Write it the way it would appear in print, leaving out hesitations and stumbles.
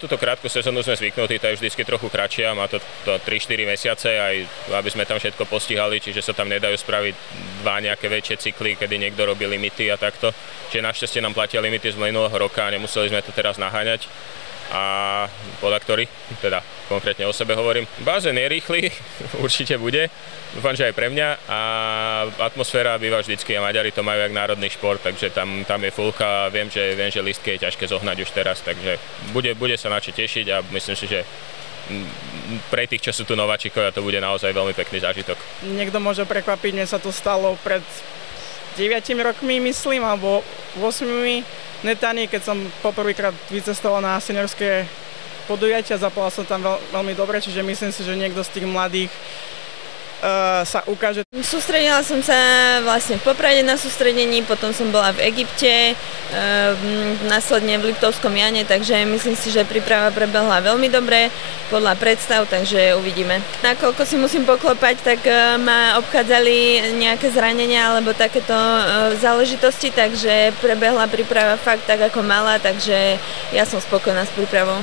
túto krátku sezónu sme zvyknutí, to je vždycky trochu kratšia, má to 3-4 mesiace, aj aby sme tam všetko postihali, čiže sa tam nedajú spraviť dva nejaké väčšie cykly, kedy niekto robí limity a takto. Čiže našťastie nám platia limity z minulého roka a nemuseli sme to teraz naháňať. A podľa ktorých, teda konkrétne o sebe hovorím. Bazén je rýchly, určite bude, dúfam, že aj pre mňa a atmosféra býva vždycky a Maďari to majú jak národný šport, takže tam je fulka a viem, že lístky je ťažké zohnať už teraz, takže bude sa na čo tešiť a myslím si, že pre tých, čo sú tu nováčikovia, to bude naozaj veľmi pekný zážitok. Niekto môže prekvapiť, mne sa to stalo pred 9 rokmi, myslím, alebo 8. Netani, keď som poprvýkrát vycestoval na seniorské podujatia, zapala som tam veľmi dobre, čiže myslím si, že niekto z tých mladých sa ukáže. Sústredila som sa vlastne v Poprade na sústredení, potom som bola v Egypte, následne v Liptovskom Jane, takže myslím si, že príprava prebehla veľmi dobre podľa predstav, takže uvidíme. Nakoľko si musím poklopať, tak ma obchádzali nejaké zranenia alebo takéto záležitosti, takže prebehla príprava fakt tak, ako mala, takže ja som spokojná s prípravou.